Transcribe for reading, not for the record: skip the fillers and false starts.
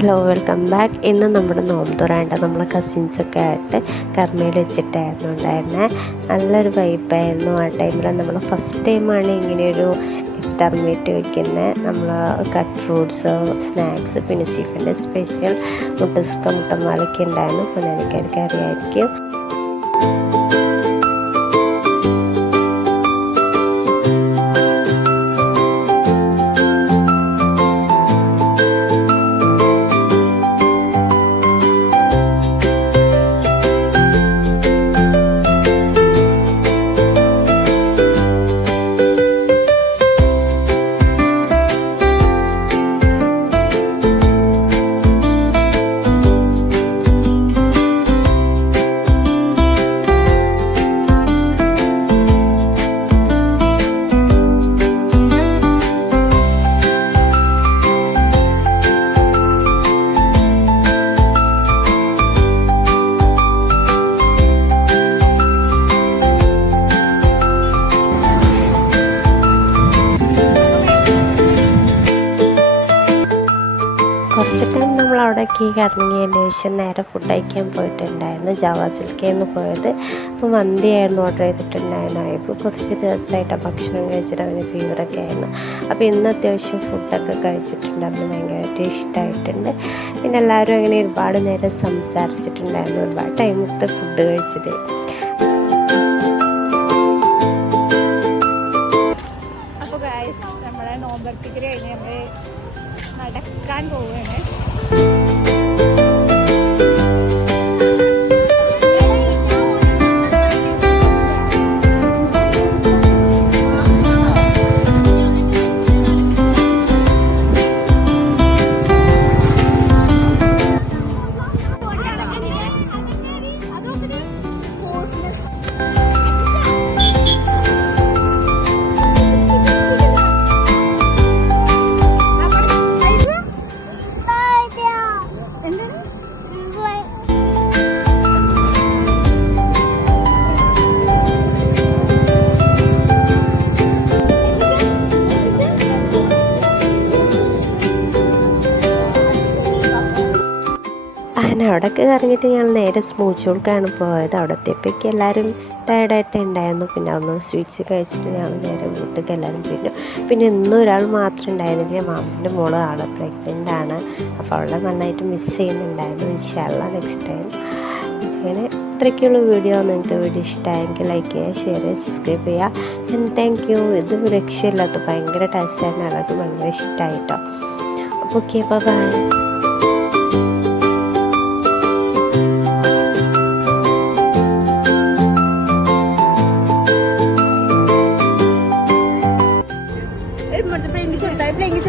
Hello welcome back. ഇന്ന് നമ്മുടെ നോമ്പ് തുറയുണ്ട്. നമ്മളെ കസിൻസൊക്കെ ആയിട്ട് കർമ്മയിൽ വെച്ചിട്ടായിരുന്നു ഉണ്ടായിരുന്നത്. നല്ലൊരു വൈബായിരുന്നു ആ ടൈമിൽ. നമ്മൾ ഫസ്റ്റ് ടൈമാണ് ഇങ്ങനെയൊരു ഇഫ്താർ മീറ്റ് വെക്കുന്നത്. നമ്മൾ കട്ട് ഫ്രൂട്ട്സ്, സ്നാക്സ്, പിന്നെ ചീഫിൻ്റെ സ്പെഷ്യൽ മുട്ടമാലൊക്കെ ഉണ്ടായിരുന്നു. പിന്നെ എനിക്കൊക്കെ അറിയാമായിരിക്കും. കുറച്ച് ടൈം നമ്മൾ അവിടേക്ക് ഇറങ്ങിയതിന് ശേഷം നേരെ ഫുഡ് കഴിക്കാൻ പോയിട്ടുണ്ടായിരുന്നു. ജവാസിലേക്കായിരുന്നു പോയത്. അപ്പോൾ മന്തിയായിരുന്നു ഓർഡർ ചെയ്തിട്ടുണ്ടായിരുന്നു. ഇപ്പോൾ കുറച്ച് ദിവസമായിട്ട് ഭക്ഷണം കഴിച്ചിട്ട് അവന് ഫീവറൊക്കെ ആയിരുന്നു. അപ്പോൾ ഇന്ന് അത്യാവശ്യം ഫുഡൊക്കെ കഴിച്ചിട്ടുണ്ട്. അവന് ഭയങ്കരമായിട്ട് ഇഷ്ടമായിട്ടുണ്ട്. പിന്നെ എല്ലാവരും അങ്ങനെ ഒരുപാട് നേരം സംസാരിച്ചിട്ടുണ്ടായിരുന്നു. ഒരുപാട് ടൈം എടുത്ത് ഫുഡ് കഴിച്ചത്. അപ്പോൾ ഗൈസ്, നമ്മളെ നോമ്പർപ്പിക്കൽ കഴിഞ്ഞ് നമ്മൾ നടക്കാൻ പോവുകയാണ്. അങ്ങനെ അവിടെയൊക്കെ കറങ്ങിയിട്ട് ഞങ്ങൾ നേരെ സ്മൂച്ചോൾക്കാണ് പോയത്. അവിടെ എത്തിയപ്പോഴേക്ക് എല്ലാവരും ടയർഡായിട്ട് ഉണ്ടായിരുന്നു. പിന്നെ അവിടെ സ്വീറ്റ്സ് കഴിച്ചിട്ട് ഞങ്ങൾ നേരെ വീട്ടിലേക്ക് എല്ലാവരും പിന്നെ ഇന്നും ഒരാൾ മാത്രം ഉണ്ടായിരുന്നില്ല. മാമൻ്റെ മോള് ആൾ പ്രഗ്നൻ്റ് ആണ്. അപ്പോൾ അവളെ നന്നായിട്ട് മിസ് ചെയ്യുന്നുണ്ടായിരുന്നു. ഇൻഷാ അല്ലാഹ് നെക്സ്റ്റ് ടൈം. അങ്ങനെ ഇത്രയ്ക്കുള്ള വീഡിയോ. നിങ്ങൾക്ക് വീഡിയോ ഇഷ്ടമായെങ്കിൽ ലൈക്ക് ചെയ്യുക, ഷെയർ ചെയ്യുക, സബ്സ്ക്രൈബ് ചെയ്യുക. And thank you. ഇത് രക്ഷയില്ലാത്ത ഭയങ്കര ടേസ്റ്റായിരുന്നു. അവർക്ക് ഭയങ്കര ഇഷ്ടമായിട്ടോ. അപ്പോൾ ഓക്കെ, ബൈ. Playing